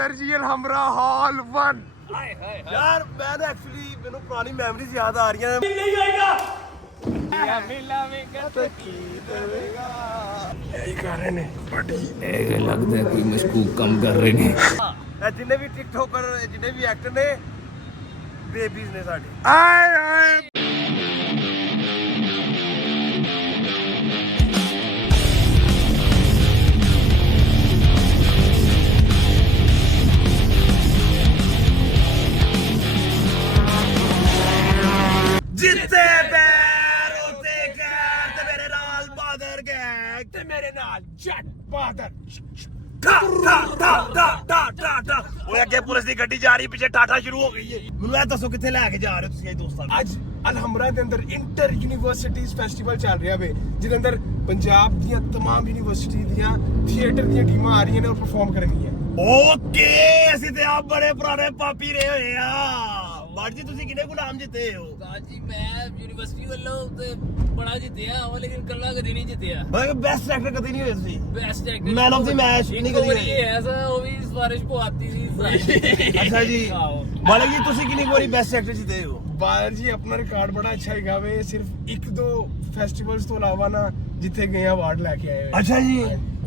ਸਰਜੀਅਲ ਹਮਰਾ ਹਾਲ 1 ਯਾਰ ਮੈਂ ਤਾਂ ਐਕਚੁਅਲੀ ਮੈਨੂੰ ਪੁਰਾਣੀ ਮੈਮਰੀਜ਼ ਯਾਦ ਆ ਰਹੀਆਂ ਨੇ। ਨਹੀਂ ਆਏਗਾ ਮਿਲਾਵੇਂਗਾ ਤੇ ਕੀ ਦੇਵੇਗਾ ਇਹੀ ਕਰ ਰਹੇ ਨੇ ਪਾਰਟੀ। ਇਹ ਲੱਗਦਾ ਹੈ ਕੋਈ ਮਸ਼ਕੂਕ ਕੰਮ ਕਰ ਰਹੇ ਨੇ। ਜਿੰਨੇ ਵੀ ਟਿਕਟੋਕਰ ਜਿੰਨੇ ਵੀ ਐਕਟਰ ਨੇ ਬੇਬੀਜ਼ ਨੇ ਸਾਡੇ। ਆਏ ਜਿੱਤੇ ਪੈਰ ਉਤੇ ਗੈਰ ਤੇ ਮੇਰੇ ਨਾਲ ਬਾਦਰ ਗੈਂਗ ਤੇ ਮੇਰੇ ਨਾਲ ਜੱਟ ਬਾਦਰ। ਓਏ ਅੱਗੇ ਪੁਲਿਸ ਦੀ ਗੱਡੀ ਜਾ ਰਹੀ ਪਿੱਛੇ ਟਾਟਾ ਸ਼ੁਰੂ ਹੋ ਗਈ ਹੈ। ਮੈਨੂੰ ਇਹ ਦੱਸੋ ਕਿੱਥੇ ਲੈ ਕੇ ਜਾ ਰਹੇ ਹੋ ਤੁਸੀਂ ਇਹ ਦੋਸਤਾਂ ਨੂੰ? ਅੱਜ ਅਲਹਮਰਾ ਦੇ ਅੰਦਰ ਇੰਟਰ ਯੂਨੀਵਰਸਿਟੀਜ਼ ਫੈਸਟੀਵਲ ਚੱਲ ਰਿਹਾ ਵੇ, ਜਿਹਦੇ ਅੰਦਰ ਪੰਜਾਬ ਦੀਆਂ तमाम ਯੂਨੀਵਰਸਿਟੀ ਦੀਆਂ ਥੀਏਟਰ ਦੀਆਂ ਟੀਮਾਂ ਆ ਰਹੀਆਂ ਨੇ ਔਰ ਪਰਫਾਰਮ ਕਰਨਗੀਆਂ। ਓਕੇ ਅਸੀਂ ਤੇ ਆਪ ਬੜੇ ਪੁਰਾਣੇ ਪਾਪੀ ਰਹੇ ਹੋਏ ਆ। ਬਾੜ ਜੀ ਤੁਸੀਂ ਕਿਹਨੇ ਗੁਲਾਮ ਜਿੱਤੇ ਹੋ? ਜੀ ਮੈਂ ਯੂਨੀਵਰਸਿਟੀ ਵੱਲੋਂ ਤੇ ਬੜਾ ਜਿੱਤਿਆ ਵਾ, ਲੇਕਿਨ ਕੱਲਾ ਕਦੀ ਨਹੀਂ ਜਿੱਤਿਆ। ਮੈਂ ਬੈਸਟ ਐਕਟਰ ਕਦੀ ਨਹੀਂ ਹੋਏ ਤੁਸੀਂ। Best actor man of the match ਨਹੀਂ ਕਦੀ ਹੋਏ। ਐਸਾ ਉਹ ਵੀ ਸਿਫਾਰਿਸ਼ ਪਵਾਤੀ ਸੀ। ਅੱਛਾ ਜੀ ਮਾਲਕ ਜੀ ਤੁਸੀਂ ਕਿੰਨੀ ਵਾਰੀ ਬੈਸਟ ਐਕਟਰ ਜਿੱਤੇ ਹੋ? ਬਾਦਰ ਜੀ ਆਪਣਾ ਰਿਕਾਰਡ ਬੜਾ ਅੱਛਾ ਹੈਗਾ ਵੇ, ਸਿਰਫ 1-2 ਫੈਸਟੀਵਲਸ ਤੋਂ ਇਲਾਵਾ ਨਾ ਜਿੱਥੇ ਗਏ ਅਵਾਰਡ ਲੈ ਕੇ ਆਏ ਹੋਏ। ਅੱਛਾ ਜੀ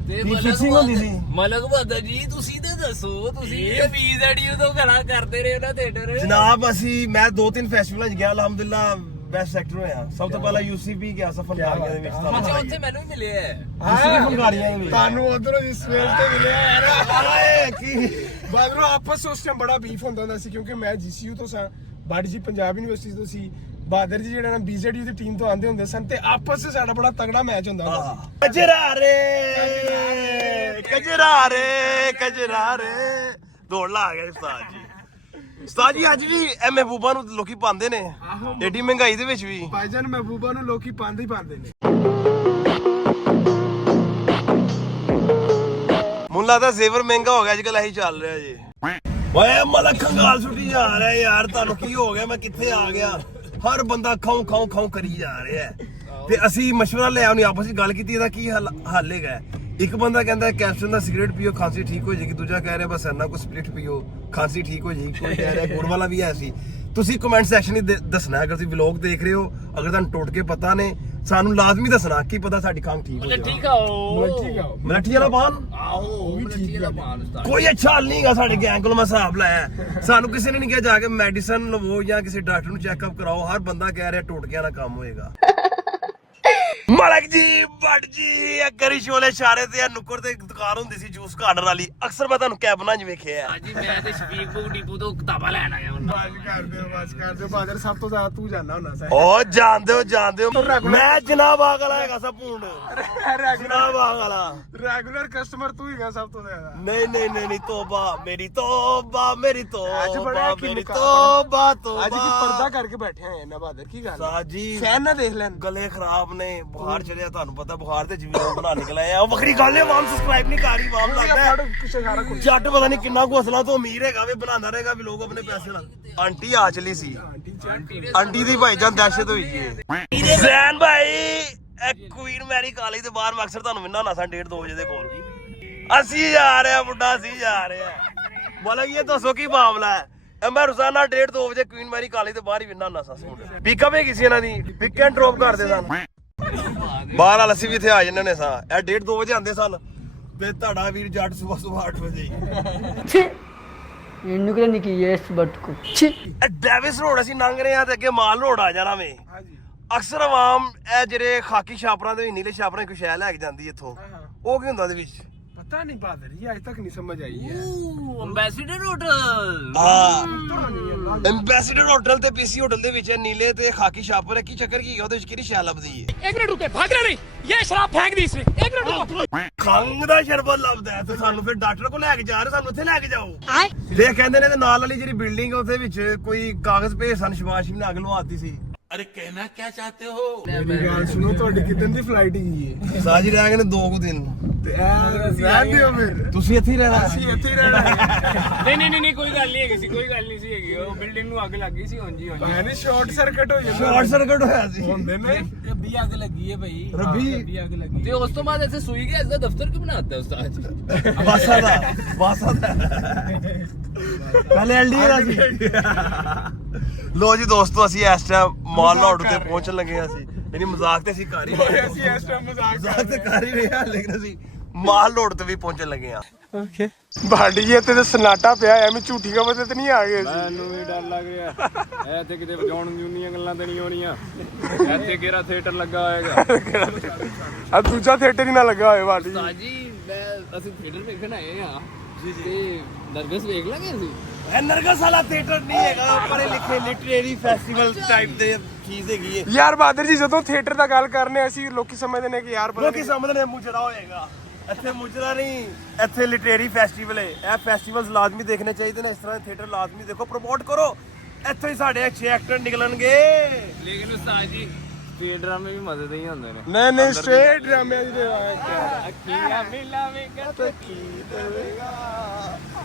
ਤੇ ਫਿਕਸਿੰਗ ਹੁੰਦੀ ਸੀ। ਮਲਕ ਬਹਾਦਰ ਜੀ ਤੁਸੀਂ ਤੇ ਦੱਸੋ, ਤੁਸੀਂ ਵੀਜ਼ਡੀਓ ਤੋਂ ਗਲਾ ਕਰਦੇ ਰਹੇ ਨਾ ਥੀਏਟਰ। ਜਨਾਬ ਅਸੀਂ ਮੈਂ 2-3 ਫੈਸਟੀਵਲਾਂ 'ਚ ਗਿਆ ਅਲਹਮਦੁਲਿਲਾ ਬੈਸਟ ਐਕਟਰ ਹੋਇਆ। ਸਭ ਤੋਂ ਪਹਿਲਾਂ UCP ਗਿਆ ਫਨਕਾਰੀਆਂ ਦੇ ਵਿੱਚ। ਅੱਛਾ ਉੱਥੇ ਮੈਨੂੰ ਵੀ ਮਿਲਿਆ ਹੈ। ਫਨਕਾਰੀਆਂ ਦੇ ਵਿੱਚ ਤੁਹਾਨੂੰ ਉਧਰੋਂ ਇਸ ਵੇਲ ਤੇ ਮਿਲਿਆ ਯਾਰ। ਆਏ ਕੀ ਬਾਦਰੋਂ ਆਪਸ ਉਸ ਟਾਈਮ ਬੜਾ ਬੀਫ ਹੁੰਦਾ ਹੁੰਦਾ ਸੀ, ਕਿਉਂਕਿ ਮੈਂ GCU ਤੋਂ ਸਾਂ, ਬਾੜ ਜੀ ਪੰਜਾਬ ਯੂਨੀਵਰਸਿਟੀ ਤੋਂ ਸੀ, ਬਾਦਰ ਜੀ ਜਿਹੜਾ ਨਾ BZU ਦੀ ਟੀਮ ਤੋਂ ਆਉਂਦੇ ਹੁੰਦੇ ਸਨ, ਤੇ ਆਪਸ ਵਿੱਚ ਸਾਡਾ ਬੜਾ ਤਗੜਾ ਮੈਚ ਹੁੰਦਾ ਹੁੰਦਾ ਸੀ। ਕਜਰਾਰੇ ਕਜਰਾਰੇ ਕਜਰਾਰੇ ਦੌੜ ਲਾ ਗਏ ਉਸਤਾਦ ਜੀ। ਉਸਤਾਦ ਜੀ ਅੱਜ ਵੀ ਇਹ ਮਹਿਬੂਬਾ ਨੂੰ ਲੋਕੀ ਪਾਉਂਦੇ ਨੇ ਏਡੀ ਮਹਿੰਗਾਈ ਦੇ ਵਿੱਚ ਵੀ। ਭਾਈਜਾਨ ਮਹਿਬੂਬਾ ਨੂੰ ਲੋਕੀ ਪਾਉਂਦੇ ਹੀ ਪਾਉਂਦੇ ਨੇ। ਮੈਨੂੰ ਲੱਗਦਾ ਜ਼ੇਵਰ ਮਹਿੰਗਾ ਹੋ ਗਿਆ ਅੱਜ ਕੱਲ ਇਹੀ ਚੱਲ ਰਿਹਾ ਜੀ। ਓਏ ਮਲਕ ਖੰਗਾਲ ਸੁੱਟੀ ਜਾ ਰਿਹਾ ਯਾਰ, ਤੁਹਾਨੂੰ ਕੀ ਹੋ ਗਿਆ? ਮੈਂ ਕਿੱਥੇ ਆ ਗਿਆ? ਹਰ ਬੰਦਾ ਖਾਉ ਖਾਉ ਖਾਉ ਕਰੀ ਜਾ ਰਿਹਾ ਤੇ ਅਸੀਂ ਮਸ਼ਵਰਾ ਲਿਆ, ਉਹਨੇ ਆਪਸ ਵਿੱਚ ਗੱਲ ਕੀਤੀ ਇਹਦਾ ਕੀ ਹੱਲ ਹੈਗਾ। ਇੱਕ ਬੰਦਾ ਕਹਿੰਦਾ ਕੈਪਸੂਲ ਦਾ ਸਿਗਰਟ ਪੀਓ ਖਾਂਸੀ ਠੀਕ ਹੋ ਜਾਏਗੀ, ਦੂਜਾ ਕਹਿ ਰਿਹਾ ਬਸ ਇੰਨਾ ਕੋ ਸਪਲਿਟ ਪੀਓ ਖਾਂਸੀ ਠੀਕ ਹੋ ਜਾਏਗੀ, ਕੋਈ ਕਹਿ ਰਿਹਾ ਗੁੜ ਵਾਲਾ ਵੀ ਹੈ ਸੀ। ਤੁਸੀਂ ਕਮੈਂਟ ਸੈਕਸ਼ਨ ਵਿੱਚ ਦੱਸਣਾ, ਅਗਰ ਤੁਸੀਂ ਵਲੌਗ ਦੇਖ ਰਹੇ ਹੋ, ਅਗਰ ਤੁਹਾਨੂੰ ਟੋਟਕੇ ਪਤਾ ਨੇ ਸਾਨੂੰ ਲਾਜ਼ਮੀ ਦੱਸਣਾ, ਕੀ ਪਤਾ ਸਾਡੀ ਖੰਘ ਠੀਕ ਹੋ ਜਾਏ। ਠੀਕ ਆਓ ਮਲੱਠੀ ਵਾਲਾ ਪਾਨ ਆਹੋ ਠੀਕ ਹੈ ਪਾਨ। ਕੋਈ ਅੱਛਾ ਹੱਲ ਨਹੀਂਗਾ ਸਾਡੇ ਗੈਂਗ ਕੋਲ। ਮੈਂ ਹਿਸਾਬ ਲਾਇਆ, ਸਾਨੂੰ ਕਿਸੇ ਨੇ ਨਹੀਂ ਕਿਹਾ ਜਾ ਕੇ ਮੈਡੀਸਨ ਲਵੋ ਜਾਂ ਕਿਸੇ ਡਾਕਟਰ ਨੂੰ ਚੈੱਕਅਪ ਕਰਾਓ। ਹਰ ਬੰਦਾ ਕਹਿ ਰਿਹਾ ਟੋਟਕਿਆਂ ਦਾ ਕੰਮ ਹੋਏਗਾ। ਮਲਕ ਜੀ ਬੜ ਜੀ ਅਗਰੀ ਸ਼ੋਲੇ ਇਸ਼ਾਰੇ ਤੇ ਨੁੱਕਰ ਤੇ ਦੁਕਾਨ ਹੁੰਦੀ ਸੀ ਜੂਸ ਕਾਰਨਰ ਵਾਲੀ, ਅਕਸਰ ਮੈਂ ਤੁਹਾਨੂੰ ਕੈਬਨਾਂ 'ਚ ਵੇਖਿਆ। ਹਾਂਜੀ ਮੈਂ ਤੇ ਸ਼ਫੀਕ ਬੁੱਕ ਡਿਪੂ ਤੋਂ ਕਿਤਾਬਾਂ ਲੈਣ ਆਇਆ ਹੁਣ। ਬਸ ਕਰ ਦਿਓ ਬਾਦਰ, ਸਭ ਤੋਂ ਜ਼ਿਆਦਾ ਤੂੰ ਜਾਣਦਾ ਹੁੰਦਾ ਸਾ। ਓ ਜਾਣਦੇ ਹੋ ਮੈਂ ਜਨਾਬ ਆਗ ਵਾਲਾ ਹੈਗਾ ਸਭ ਭੂੰਡ। ਜਨਾਬ ਆਗ ਵਾਲਾ ਰੈਗੂਲਰ ਕਸਟਮਰ ਤੂੰ ਹੀਗਾ ਸਭ ਤੋਂ ਜ਼ਿਆਦਾ। ਨਹੀਂ ਤੋਬਾ ਮੇਰੀ ਤੋਬਾ ਮੇਰੀ ਅੱਜ ਬੜਾ ਤੋਬਾ ਕੀ ਮੇਰੀ ਨਿਕਾਹ ਤੋਬਾ ਅੱਜ ਤੋਬਾ। ਕੀ ਪਰਦਾ ਕਰਕੇ ਬੈਠੇ ਆ ਨਾ ਬਾਦਰ, ਕੀ ਗੱਲ? ਸਾਜੀ ਫੈਨ ਨਾ ਦੇਖ ਲੈਣ। ਗਲੇ ਖਰਾਬ ਨੇ, ਬੁਖਾਰ ਚੜਿਆ, ਤੁਹਾਨੂੰ ਪਤਾ ਬੁਖਾਰ ਤੇ ਜਮੀਨ ਬਣਾ ਨਿਕਲੇ ਆ। ਉਹ ਵੱਖਰੀ ਗੱਲ ਹੈ, ਵਾਮ ਸਬਸਕ੍ਰਾਈਬ ਨਹੀਂ ਕਰ ਰਹੀ। ਵਾਮ ਲੱਗਦਾ ਜੱਟ ਪਤਾ ਨਹੀਂ ਕਿੰਨਾ ਕੁ ਹੌਸਲਾ ਤੋਂ ਅਮੀਰ ਹੈਗਾ ਵੇ, ਬਣਾਉਂਦਾ ਰਹੇਗਾ ਵੀ ਲੋਕ ਆਪਣੇ ਪੈਸੇ ਨਾਲ। ਆਂਟੀ ਆ ਚਲੀ ਸੀ, ਆਂਟੀ ਦੀ ਭਾਈਜਾਨ ਦਹਿਸ਼ਤ ਹੋਈ ਜੀ। ਜ਼ੈਨ ਭਾਈ ਇਹ ਕੁਈਨ ਮੈਰੀ ਕਾਲਜ ਦੇ ਬਾਹਰ ਮੈਂ ਅਕਸਰ ਤੁਹਾਨੂੰ ਮਿਲਣਾ ਹੁੰਦਾ ਸਾਂ 1:30-2 ਵਜੇ ਦੇ ਕੋਲ। ਅਸੀਂ ਜਾ ਰਹੇ ਆ ਮੁੰਡਾ, ਅਸੀਂ ਜਾ ਰਹੇ ਆ। ਮਤਲਬ ਇਹ ਦੱਸੋ ਕੀ ਮਾਮਲਾ ਹੈ? ਮੈਂ ਰੋਜ਼ਾਨਾ 1:30-2 ਵਜੇ ਕੁਈਨ ਮੈਰੀ ਕਾਲਜ ਦੇ ਬਾਹਰ ਹੀ ਮਿਲਣਾ ਹੁੰਦਾ ਸਾਂ। ਪਿਕਅਪ ਹੈਗੀ ਸੀ ਇਹਨਾਂ ਦੀ, ਪਿਕ ਐਂਡ ਡ੍ਰੌਪ ਕਰਦੇ ਸਨ। ਬਾਹਰ ਵਾਲ ਅਸੀਂ ਵੀ ਇੱਥੇ ਆ ਜਾਂਦੇ ਹੁੰਦੇ ਸਾਂ। ਇਹ 1:30-2 ਵਜੇ ਆਉਂਦੇ ਸਨ ਤੇ ਤੁਹਾਡਾ ਵੀਰ ਜੱਟ ਸਵੇਰ 8 ਵਜੇ। ਇਹਨੂੰ ਕਿਹਨੇ ਕੀ ਹੈ ਇਸ ਬੱਟ ਕੋ? ਇਹ ਡੈਵਿਸ ਰੋਡ ਅਸੀਂ ਲੰਘ ਰਹੇ ਆ ਤੇ ਅੱਗੇ ਮਾਲ ਰੋਡ ਆ ਜਾਣਾ ਵੇ। ਅਕਸਰ ਆਵਾਮ ਇਹ ਜਿਹੜੇ ਖਾਕੀ ਛਾਪਰਾਂ ਦੇ ਨੀਲੇ ਛਾਪਰਾਂ ਕੁਛ ਲੈ ਕੇ ਜਾਂਦੀ ਇੱਥੋਂ, ਉਹ ਕੀ ਹੁੰਦਾ ਇਹਦੇ ਵਿੱਚ? ਪਤਾ ਨਹੀਂ ਬਾਦਰ ਜੀ, ਅੱਜ ਤੱਕ ਨਹੀਂ ਸਮਝ ਆਈ ਹੈ। Ambassador hotel. ਹਾਂ ਐਂਬੈਸਡਰ ਹੋਟਲ ਤੇ PC ਹੋਟਲ ਦੇ ਵਿੱਚ ਨੀਲੇ ਤੇ ਖਾਕੀ ਛਾਪਰ ਹੈ। ਕੀ ਚੱਕਰ ਕੀ ਹੈ ਉਹਦੇ ਵਿੱਚ? ਕਿਹੜੀ ਸ਼ੈ ਲੱਭਦੀ ਹੈ? एक मिनट रुके, भागना नहीं, ये शराब फेंक दी इसने। एक मिनट रुको। ਖੰਗ ਦਾ ਸ਼ਰਬਤ ਲੱਭਦਾ ਹੈ ਤੇ ਸਾਨੂੰ ਫਿਰ ਡਾਕਟਰ ਕੋਲ ਲੈ ਕੇ ਜਾ ਰਹੇ, ਸਾਨੂੰ ਉੱਥੇ ਲੈ ਕੇ ਜਾਓ। ਤੇ ਕਹਿੰਦੇ ਨੇ ਤੇ ਨਾਲ ਵਾਲੀ ਜਿਹੜੀ ਬਿਲਡਿੰਗ ਉਹਦੇ ਵਿੱਚ ਕੋਈ ਕਾਗਜ਼ ਭੇਜ ਸਨ, ਸ਼ਬਾਸ਼ੀ ਨੇ ਅੱਗ ਲਵਾਤੀ ਸੀ। अरे कहना क्या चाहते हो? ਮੇਰੀ ਗੱਲ ਸੁਣੋ, ਤੁਹਾਡੀ ਕਿਦਨ ਦੀ ਫਲਾਈਟ ਹੈਗੀ ਹੈ? ਸਾਜੀ ਰਹਿ ਗਏ ਨੇ 2 ਦਿਨ। ਤੇ ਰਹਿ ਦਿਓ ਫਿਰ, ਤੁਸੀਂ ਇੱਥੇ ਹੀ ਰਹਿਣਾ? ਅਸੀਂ ਇੱਥੇ ਹੀ ਰਹਿਣਾ ਹੈ। नहीं नहीं नहीं नहीं कोई गल ਗੱਲ ਨਹੀਂ ਹੈਗੀ ਸੀ, ਕੋਈ ਗੱਲ ਨਹੀਂ ਸੀ ਹੈਗੀ। ਉਹ ਬਿਲਡਿੰਗ ਨੂੰ ਅੱਗ ਲੱਗ ਗਈ ਸੀ। ਹਾਂਜੀ ਨਹੀਂ ਸ਼ਾਰਟ ਸਰਕਟ ਹੋ ਜਾਂਦਾ, ਸ਼ਾਰਟ ਸਰਕਟ ਹੋਇਆ ਸੀ ਹੁੰਦੇ ਨੇ। ਰੱਬੀ ਅੱਗ ਲੱਗੀ ਹੈ ਭਾਈ, ਰੱਬੀ ਅੱਗ ਲੱਗੀ। ਤੇ ਉਸ ਤੋਂ ਬਾਅਦ ਐਸੇ ਸੂਈ ਗਿਆ, ਇਸਦਾ ਦਫ਼ਤਰ ਕਿਉਂ ਬਣਾਤਾ ਉਸਤਾਦ? ਬਾਸਾ ਦਾ ਪਹਿਲੇ ਐਲਡੀ ਦਾ ਸੀ। ਲੋ ਜੀ ਦੋਸਤੋ, ਅਸੀਂ ਇਸ ਟਾਈਮ ਮਾਲ ਰੋਡ ਤੇ ਪਹੁੰਚਣ ਲੱਗੇ ਹਾਂ। ਅਸੀਂ ਯਾਨੀ ਮਜ਼ਾਕ ਤੇ ਅਸੀਂ ਕਰ ਹੀ ਰਹੇ ਹਾਂ, ਅਸੀਂ ਇਸ ਟਾਈਮ ਮਜ਼ਾਕ ਤੇ ਕਰ ਹੀ ਰਹੇ ਹਾਂ, ਲੇਕਿਨ ਅਸੀਂ ਮਾਲ ਰੋਡ ਤੇ ਵੀ ਪਹੁੰਚਣ ਲੱਗੇ ਹਾਂ। ਓਕੇ ਬਾਡੀ ਜੀ ਇੱਥੇ ਤੇ ਸਨਾਟਾ ਪਿਆ, ਐਵੇਂ ਝੂਠੀ ਖਬਰ ਤੇ ਨਹੀਂ ਆ ਗਏ ਸੀ। ਮੈਨੂੰ ਵੀ ਡਰ ਲੱਗ ਰਿਹਾ। ਇੱਥੇ ਕਿਤੇ ਵਜਾਉਣ ਦੀਆਂ ਗੱਲਾਂ ਤੇ ਨਹੀਂ ਹੋਣੀਆਂ। ਇੱਥੇ ਕਿਹੜਾ ਥੀਏਟਰ ਲੱਗਾ ਹੋਏਗਾ। ਆ ਦੂਜਾ ਥੀਏਟਰ ਹੀ ਨਾ ਲੱਗਾ ਹੋਏ ਬਾਡੀ ਜੀ। ਉਸਤਾਦ ਜੀ ਅਸੀਂ ਥੀਏਟਰ ਵੇਖਣ ਆਏ ਆ ਤੇ ਨਰਗਸ ਵੇਖ ਲਾਂਗੇ ਅਸੀਂ। ਇਹ ਨਰਗਸ ਵਾਲਾ ਥੀਏਟਰ ਨਹੀਂ ਹੈਗਾ, ਪਰੇ ਲਿਖੇ ਲਿਟਰੇਰੀ ਫੈਸਟੀਵਲ ਟਾਈਪ ਦੇ ਚੀਜ਼ ਹੈਗੀ ਹੈ। ਯਾਰ ਬਹਾਦਰ ਜੀ, ਜਦੋਂ ਥੀਏਟਰ ਦਾ ਗੱਲ ਕਰਨੇ ਅਸੀਂ ਲੋਕੀ ਸਮਝਦੇ ਨੇ ਕਿ ਯਾਰ ਪਤਾ ਲੋਕੀ ਸਮਝਦੇ ਨੇ ਮੁਜਰਾ ਹੋਏਗਾ। ਇੱਥੇ ਮੁਜਰਾ ਨਹੀਂ, ਇੱਥੇ ਲਿਟਰੇਰੀ ਫੈਸਟੀਵਲ ਹੈ। ਇਹ ਫੈਸਟੀਵਲਸ ਲਾਜ਼ਮੀ ਦੇਖਣੇ ਚਾਹੀਦੇ ਨੇ। ਇਸ ਤਰ੍ਹਾਂ ਦੇ ਥੀਏਟਰ ਲਾਜ਼ਮੀ ਦੇਖੋ, ਪ੍ਰਮੋਟ ਕਰੋ। ਇੱਥੇ ਹੀ ਸਾਡੇ ਅੱਛੇ ਐਕਟਰ ਨਿਕਲਣਗੇ। ਲੇਕਿਨ ਉਸਤਾਦ ਜੀ ਸਟੇਟ ਡਰਾਮੇ ਵੀ ਮਜ਼ੇ ਦੇ ਹੀ ਹੁੰਦੇ ਨੇ। ਨਹੀਂ ਸਟ੍ਰੇਟ ਡਰਾਮੇ ਦੀ ਅੱਖੀਆਂ ਮਿਲਾਵੇਂਗਾ ਤੇ ਕੀ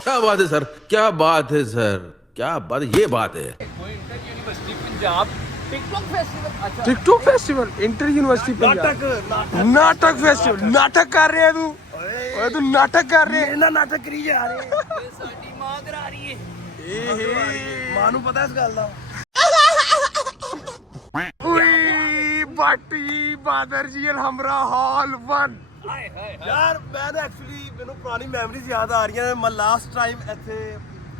क्या बात है सर, क्या बात है सर, क्या बात, ये बात है। ਕੋਈ inter university Punjab TikTok festival. ਅੱਛਾ TikTok festival, inter university Punjab, ਨਾਟਕ ਫੈਸਟੀਵਲ। ਨਾਟਕ ਕਰ ਰਿਹਾ ਤੂੰ? ਓਏ ਤੂੰ ਨਾਟਕ ਕਰ ਰਿਹਾ? ਇਹਨਾਂ ਨਾਟਕ ਕਰੀ ਜਾ ਰਹੇ। ਇਹ ਸਾਡੀ ਮਾਂ ਕਰਾ ਰਹੀ ਹੈ। ਮਾਂ ਨੂੰ ਪਤਾ ਇਸ ਗੱਲ ਦਾ। ਉਈ ਬਾਟੀ ਬਹਾਦਰ ਜੀ ਹਮਰਾ ਹਾਲ 1। ਯਾਰ ਮੈਂ ਨਾ ਐਕਚੁਅਲੀ ਮੈਨੂੰ ਪੁਰਾਣੀ ਮੈਮਰੀਜ਼ ਯਾਦ ਆ ਰਹੀਆਂ ਨੇ। ਮੈਂ ਲਾਸਟ ਟਾਈਮ ਇੱਥੇ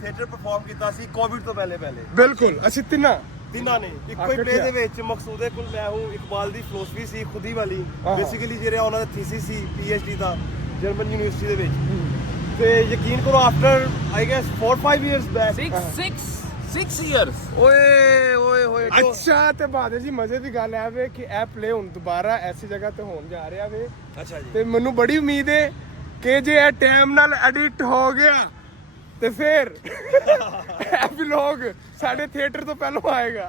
ਥੀਏਟਰ ਪਰਫਾਰਮ ਕੀਤਾ ਸੀ ਕੋਵਿਡ ਤੋਂ ਪਹਿਲੇ। ਬਿਲਕੁਲ ਅਸੀਂ ਤਿੰਨਾਂ ਨੇ ਇੱਕੋ ਹੀ ਪਲੇ ਦੇ ਵਿੱਚ। ਮਕਸੂਦੇ ਕੁਲ ਮੈਂ ਹੂੰ, ਇਕਬਾਲ ਦੀ ਫਿਲਾਸਫੀ ਸੀ ਖੁਦੀ ਵਾਲੀ, ਬੇਸਿਕਲੀ ਜਿਹੜਾ ਉਹਨਾਂ ਦਾ ਥੀਸਿਸ ਸੀ PhD ਦਾ ਜਰਮਨ ਯੂਨੀਵਰਸਿਟੀ ਦੇ ਵਿੱਚ। ਤੇ ਯਕੀਨ ਕਰੋ after I guess 4-5 years back 6 years ਓਏ ਅੱਛਾ। ਤੇ ਬਹਾਦਰ ਜੀ ਮਜ਼ੇ ਦੀ ਗੱਲ ਹੈ ਵੇ ਕਿ ਇਹ ਪਲੇ ਹੁਣ ਦੁਬਾਰਾ ਐਸੀ ਜਗ੍ਹਾ ਤੇ ਹੋਣ ਜਾ ਰਿਹਾ ਵੇ। ਅੱਛਾ ਜੀ। ਤੇ ਮੈਨੂੰ ਬੜੀ ਉਮੀਦ ਹੈ ਕਿ ਜੇ ਇਹ ਟਾਈਮ ਨਾਲ ਐਡਿਕਟ ਹੋ ਗਿਆ ਤੇ ਫਿਰ ਇਹ ਵਲੌਗ ਸਾਡੇ ਥੀਏਟਰ ਤੋਂ ਪਹਿਲਾਂ ਆਏਗਾ।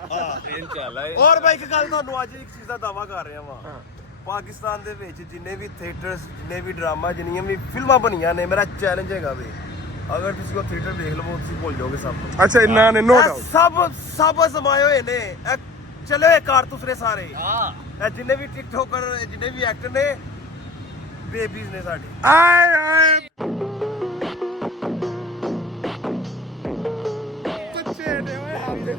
ਔਰ ਮੈਂ ਇੱਕ ਗੱਲ ਤੁਹਾਨੂੰ ਅੱਜ ਇੱਕ ਚੀਜ਼ ਦਾ ਦਾਵਾ ਕਰ ਰਿਹਾ ਵਾਂ। ਪਾਕਿਸਤਾਨ ਦੇ ਵਿੱਚ ਜਿੰਨੇ ਵੀ ਥੀਏਟਰਸ, ਜਿੰਨੇ ਵੀ ਡਰਾਮਾ, ਜਿੰਨੀਆਂ ਵੀ ਫਿਲਮਾਂ ਬਣੀਆਂ ਨੇ, ਮੇਰਾ ਚੈਲੰਜ ਹੈਗਾ ਵੇ, ਅਗਰ ਤੁਸੀਂ ਉਹ ਥੀਏਟਰ ਦੇਖ ਲਵੋ ਤੁਸੀਂ ਭੁੱਲ ਜਾਓਗੇ ਸਭ ਕੁਝ। ਅੱਛਾ ਇੰਨਾ ਨੇ ਨੋ ਡਾਊਟ। ਸਭ ਸਮਾਏ ਹੋਏ ਨੇ। ਇਹ ਚਲੇ ਹੋਏ ਕਾਰਤੂਸ ਨੇ ਸਾਰੇ। ਹਾਂ ਇਹ ਜਿੰਨੇ ਵੀ ਟਿਕਟੋਕਰ, ਜਿੰਨੇ ਵੀ ਐਕਟਰ ਨੇ, ਬੇਬੀਜ਼ ਨੇ ਸਾਡੀ। ਆਏ ਬੱਚੇ ਨੇ ਓਏ ਹਾਲੇ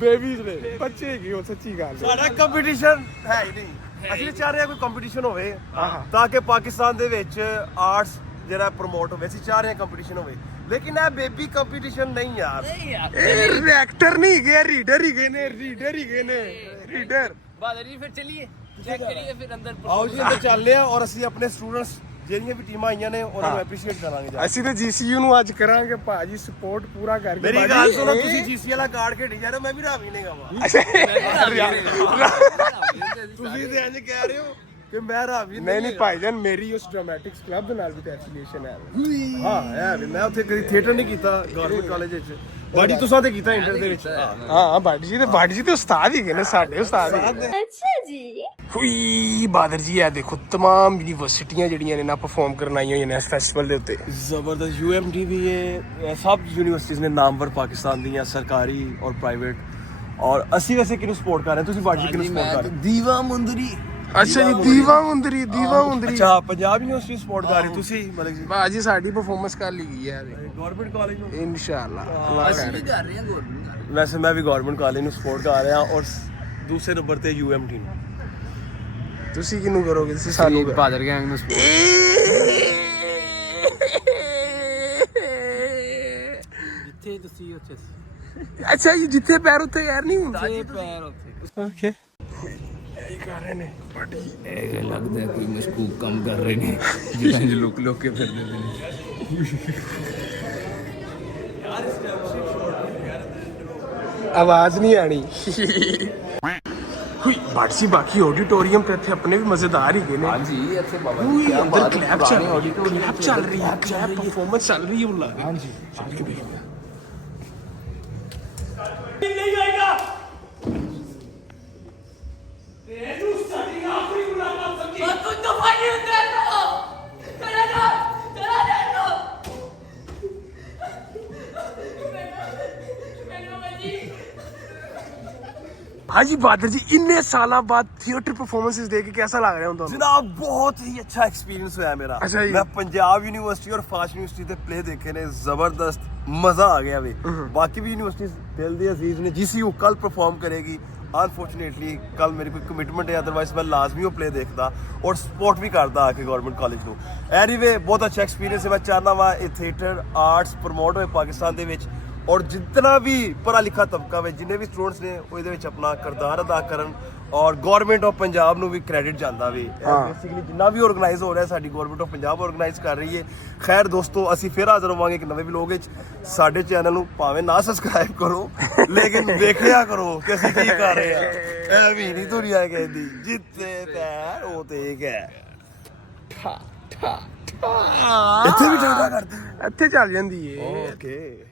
ਬੇਬੀਜ਼ ਨੇ ਬੱਚੇ ਕੀ ਉਹ ਸੱਚੀ ਗੱਲ ਹੈ। ਸਾਡਾ ਕੰਪੀਟੀਸ਼ਨ ਹੈ ਹੀ ਨਹੀਂ। ਅਸੀਂ ਚਾਹ ਰਹੇ ਹਾਂ ਕੋਈ ਕੰਪੀਟੀਸ਼ਨ ਹੋਵੇ ਤਾਂ ਕਿ ਪਾਕਿਸਤਾਨ ਦੇ ਵਿੱਚ ਆਰਟਸ ਜਿਹੜਾ ਪ੍ਰਮੋਟ ਹੋਵੇ। ਅਸੀਂ ਚਾਹ ਰਹੇ ਹਾਂ ਕੰਪੀਟੀਸ਼ਨ ਹੋਵੇ, ਲੇਕਿਨ ਇਹ ਬੇਬੀ ਕੰਪੀਟੀਸ਼ਨ ਨਹੀਂ ਯਾਰ। ਨਹੀਂ ਯਾਰ ਇਹ ਐਕਟਰ ਨਹੀਂ ਗਏ, ਰੀਡਰ ਹੀ ਗਏ ਨੇ। ਰੀਡਰ ਬਾਦਰ ਜੀ ਫਿਰ ਚਲਿਏ ਚੈੱਕ ਕਰੀਏ ਫਿਰ ਅੰਦਰ। ਆਓ ਜੀ ਅੰਦਰ ਚੱਲਦੇ ਆ ਔਰ ਅਸੀਂ ਆਪਣੇ ਸਟੂਡੈਂਟਸ ਜਿਹੜੀਆਂ ਵੀ ਟੀਮਾਂ ਆਈਆਂ ਨੇ ਉਹਨਾਂ ਨੂੰ ਐਪਰੀਸ਼ੀਏਟ ਕਰਾਂਗੇ। ਅਸੀਂ ਤੇ GCU ਨੂੰ ਅੱਜ ਕਰਾਂਗੇ ਭਾਜੀ ਸਪੋਰਟ ਪੂਰਾ ਕਰਕੇ। ਮੇਰੀ ਗੱਲ ਸੁਣੋ, ਤੁਸੀਂ GC ਵਾਲਾ ਕਾਰਡ ਖੇਡੀ ਜਾ ਰਹੇ ਹੋ, ਮੈਂ ਵੀ ਰਾਵੀ ਨੇ ਗਾਵਾਂ। ਤੁਸੀਂ ਤੇ ਇੰਜ ਕਹਿ ਰਹੇ ਹੋ ਕਿ ਮੈਂ ਰਾਵੀ ਨਹੀਂ ਭਾਈਜਾਨ, ਮੇਰੀ ਉਸ ਡਰਾਮੈਟਿਕਸ ਕਲੱਬ ਦੇ ਨਾਲ ਵੀ ਤਾਂ ਐਫੀਲੀਏਸ਼ਨ ਹੈ। ਹਾਂ ਹੈ ਵੀ। ਮੈਂ ਉੱਥੇ ਕਦੀ ਥੀਏਟਰ ਨਹੀਂ ਕੀਤਾ ਗਵਰਨਮੈਂਟ ਕਾਲਜ ਵਿੱਚ। ਬਾਡੀ ਤੁਸੀਂ ਤੇ ਕੀਤਾ ਇੰਟਰ ਦੇ ਵਿੱਚ। ਹਾਂ ਬਾਡੀ ਜੀ ਤੇ ਉਸਤਾਦ ਹੀ ਗਏ ਨੇ, ਸਾਡੇ ਉਸਤਾਦ ਹੀ। ਅੱਛਾ ਜੀ। ਹੁਈ ਬਹਾਦਰ ਜੀ ਇਹ ਦੇਖੋ तमाम ਯੂਨੀਵਰਸਿਟੀਆਂ ਜਿਹੜੀਆਂ ਨੇ ਨਾ ਪਰਫਾਰਮ ਕਰਨ ਆਈਆਂ ਹੋਈਆਂ ਨੇ ਇਸ ਫੈਸਟੀਵਲ ਦੇ ਉੱਤੇ। ਜ਼ਬਰਦਸਤ UMT ਵੀ ਹੈ। ਸਭ ਯੂਨੀਵਰਸਿਟੀਆਂ ਨੇ ਨਾਮਵਰ ਪਾਕਿਸਤਾਨ ਦੀਆਂ, ਸਰਕਾਰੀ ਔਰ ਪ੍ਰਾਈਵੇਟ। ਔਰ ਅਸੀਂ ਵੈਸੇ ਕਿਹਨੂੰ ਸਪੋਰਟ ਕਰ ਰਹੇ ਹਾਂ? ਤੁਸੀਂ ਬਾਡੀ ਕਿਹਨੂੰ ਸਪੋਰਟ ਕਰ ਰਹੇ ਹੋ? ਦੀਵਾ ਮੁੰਦਰੀ। ਅੱਛਾ ਜੀ ਦੀਵਾ ਮੁੰਦਰੀ। ਅੱਛਾ ਪੰਜਾਬ ਯੂਨੀਵਰਸਿਟੀ ਸਪੋਰਟ ਕਰ ਰਹੇ ਹੋ ਤੁਸੀਂ ਮਲਿਕ ਜੀ? ਬਾਜੀ ਸਾਡੀ ਪਰਫਾਰਮੈਂਸ ਕਰ ਲਈ ਗਈ ਹੈ ਗਵਰਨਮੈਂਟ ਕਾਲਜ ਨੂੰ ਇਨਸ਼ਾਅੱਲਾ। ਅੱਲਾਹ ਅਸੀਂ ਕਰੇ। ਵੀ ਕਰ ਰਹੇ ਹਾਂ ਗਵਰਨਮੈਂਟ। ਵੈਸੇ ਮੈਂ ਵੀ ਗਵਰਨਮੈਂਟ ਕਾਲਜ ਨੂੰ ਸਪੋਰਟ ਕਰ ਰਿਹਾ ਔਰ ਦੂਸਰੇ ਨੰਬਰ ਤੇ UMT ਨੂੰ। ਤੁਸੀਂ ਕਿਹਨੂੰ ਕਰੋਗੇ? ਤੁਸੀਂ ਸਾਨੂੰ ਬਾਦਰ ਗੈਂਗ ਨੂੰ ਜਿੱਥੇ ਤੁਸੀਂ ਉੱਥੇ ਅੱਛਾ ਜੀ ਜਿੱਥੇ ਪੈਰ ਉੱਥੇ ਯਾਰ ਨਹੀਂ ਹੁੰਦਾ। ਪੈਰ ਉੱਥੇ। ਓਕੇ ਇਹੀ ਕਰ ਰਹੇ ਨੇ ਬਾਡੀ। ਇਹ ਲੱਗਦਾ ਕੋਈ ਮਸ਼ਕੂਕ ਕੰਮ ਕਰ ਰਹੇ ਨੇ ਜਿੱਦਾਂ ਜੋ ਲੁਕ ਕੇ ਫਿਰਦੇ ਨੇ। ਆਵਾਜ਼ ਨਹੀਂ ਆਣੀ। ਹੁਈ ਬਾਕੀ ਆਡੀਟੋਰੀਅਮ ਤੇ ਇੱਥੇ ਆਪਣੇ ਵੀ ਮਜ਼ੇਦਾਰ ਹੀ ਗਏ ਨੇ। ਹਾਂਜੀ ਇੱਥੇ ਬਾਬਾ ਹੁਈ ਅੰਦਰ ਕਲੈਪ ਚੱਲ ਰਹੀ ਹੈ, ਕਲੈਪ ਪਰਫਾਰਮੈਂਸ ਚੱਲ ਰਹੀ ਹੈ ਬੁਲਾ। ਹਾਂਜੀ ਚੱਲ ਕੇ ਦੇਖਦੇ ਹਾਂ। ਹਾਂਜੀ ਬਾਦਰ ਜੀ ਇੰਨੇ ਸਾਲਾਂ ਬਾਅਦ ਥੀਏਟਰ ਪਰਫਾਰਮੈਂਸਿਸ ਦੇਖ ਕੇ कैसा लग रहा है ਤੁਹਾਨੂੰ ਜਨਾਬ ਬਹੁਤ ਹੀ ਅੱਛਾ ਐਕਸਪੀਰੀਅੰਸ ਹੋਇਆ ਮੇਰਾ ਅੱਛਾ ਜੀ। ਮੈਂ ਪੰਜਾਬ ਯੂਨੀਵਰਸਿਟੀ ਔਰ ਫਾਸਟ ਯੂਨੀਵਰਸਿਟੀ ਦੇ ਪਲੇ ਦੇਖੇ ਨੇ ਜ਼ਬਰਦਸਤ ਮਜ਼ਾ ਆ ਗਿਆ ਵੇ ਬਾਕੀ ਵੀ ਯੂਨੀਵਰਸਿਟੀਜ਼ ਦਿਲ ਦੀ ਅਜ਼ੀਜ਼ ਨੇ ਜੀਸੀਯੂ ਕੱਲ ਪਰਫਾਰਮ ਕਰੇਗੀ ਅਨਫੋਰਚੂਨੇਟਲੀ ਕੱਲ ਮੇਰੀ ਕੋਈ ਕਮਿਟਮੈਂਟ ਹੈ ਅਦਰਵਾਈਜ਼ ਮੈਂ ਲਾਜ਼ਮੀ ਉਹ ਪਲੇ ਦੇਖਦਾ ਔਰ ਸਪੋਰਟ ਵੀ ਕਰਦਾ ਆ ਕੇ ਗਵਰਨਮੈਂਟ ਕਾਲਜ ਨੂੰ ਐਨੀਵੇ ਬਹੁਤ ਅੱਛਾ ਐਕਸਪੀਰੀਅੰਸ ਹੈ ਮੈਂ ਚਾਹੁੰਦਾ ਵਾ ਇਹ ਥੀਏਟਰ ਆਰਟਸ ਪ੍ਰਮੋਟ ਹੋਏ ਪਾਕਿਸਤਾਨ ਦੇ ਵਿੱਚ ਔਰ ਜਿੰਨਾ ਵੀ ਪੜ੍ਹਾ ਲਿਖਾ ਤਬਕਾ ਵੇ ਜਿੰਨੇ ਵੀ ਸਟੂਡੈਂਟਸ ਨੇ ਉਹ ਇਹਦੇ ਵਿੱਚ ਆਪਣਾ ਕਿਰਦਾਰ ਅਦਾ ਕਰਨ ਔਰ ਗਵਰਨਮੈਂਟ ਆਫ ਪੰਜਾਬ ਨੂੰ ਵੀ ਕ੍ਰੈਡਿਟ ਜਾਂਦਾ ਵੇ ਬੇਸਿਕਲੀ ਜਿੰਨਾ ਵੀ ਆਰਗੇਨਾਈਜ਼ ਹੋ ਰਿਹਾ ਸਾਡੀ ਗਵਰਨਮੈਂਟ ਆਫ ਪੰਜਾਬ ਆਰਗੇਨਾਈਜ਼ ਕਰ ਰਹੀ ਹੈ ਖੈਰ ਦੋਸਤੋ ਅਸੀਂ ਫਿਰ ਹਾਜ਼ਰ ਹੋਵਾਂਗੇ ਇੱਕ ਨਵੇਂ ਵਲੋਗ ਵਿੱਚ ਸਾਡੇ ਚੈਨਲ ਨੂੰ ਭਾਵੇਂ ਨਾ ਸਬਸਕ੍ਰਾਈਬ ਕਰੋ ਲੇਕਿਨ ਵੇਖਿਆ ਕਰੋ ਕਿ ਅਸੀਂ ਕੀ ਕਰ ਰਹੇ ਆ ਐਵੇਂ ਨਹੀਂ ਦੁਨੀਆ ਕਹਿੰਦੀ ਜਿੱਤੇ ਪੈਰ ਉਹ ਤੇ ਹੈ ਇੱਥੇ ਵੀ ਠੰਡਾ ਕਰਦੀ ਇੱਥੇ ਚੱਲ ਜਾਂਦੀ ਏ ਓਕੇ